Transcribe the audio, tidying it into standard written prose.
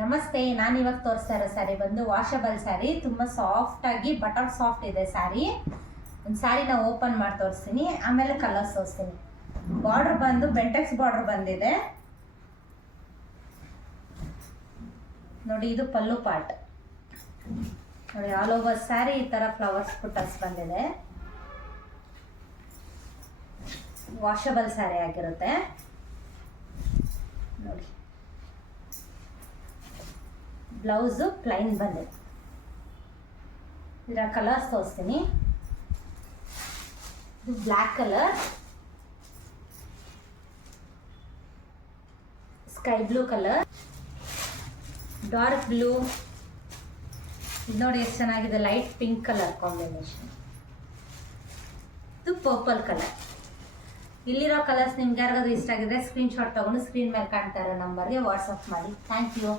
ನಮಸ್ತೆ, ನಾನು ಇವಾಗ ತೋರಿಸ್ತಾ ಇರೋ ಸ್ಯಾರಿ ಬಂದು ವಾಷಬಲ್ ಸ್ಯಾರಿ. ತುಂಬ ಸಾಫ್ಟಾಗಿ ಬಟರ್ ಸಾಫ್ಟ್ ಇದೆ ಸ್ಯಾರಿ. ಒಂದು ಸ್ಯಾರಿನ ಓಪನ್ ಮಾಡಿ ತೋರಿಸ್ತೀನಿ, ಆಮೇಲೆ ಕಲರ್ಸ್ ತೋರಿಸ್ತೀನಿ. ಬಾರ್ಡರ್ ಬಂದು ಬೆಂಟೆಕ್ಸ್ ಬಾರ್ಡರ್ ಬಂದಿದೆ ನೋಡಿ. ಇದು ಪಲ್ಲು ಪಾರ್ಟ್ ನೋಡಿ. ಆಲ್ ಓವರ್ ಸ್ಯಾರಿ ಈ ಥರ ಫ್ಲವರ್ಸ್ ಬುಟ್ಟಸ್ ಬಂದಿದೆ. ವಾಷಬಲ್ ಸ್ಯಾರಿ ಆಗಿರುತ್ತೆ ನೋಡಿ. ಬ್ಲೌಸು ಪ್ಲೈನ್ ಬಂದಿದೆ. ಇದರ ಕಲರ್ಸ್ ತೋರಿಸ್ತೀನಿ. ಇದು black colour, sky blue colour, dark blue. ಇದು ನೋಡಿ ಎಷ್ಟು ಚೆನ್ನಾಗಿದೆ, ಲೈಟ್ ಪಿಂಕ್ ಕಲರ್ ಕಾಂಬಿನೇಷನ್. ಇದು ಪರ್ಪಲ್ ಕಲರ್. ಇಲ್ಲಿರೋ ಕಲರ್ಸ್ ನಿಮ್ಗೆ ಯಾರಿಗಾದ್ರೂ ಇಷ್ಟ ಆಗಿದ್ರೆ ಸ್ಕ್ರೀನ್ಶಾಟ್ ತಗೊಂಡು ಸ್ಕ್ರೀನ್ ಮೇಲೆ ಕಾಣ್ತಾ ಇರೋ ನಂಬರ್ಗೆ ವಾಟ್ಸಪ್ ಮಾಡಿ. Thank you.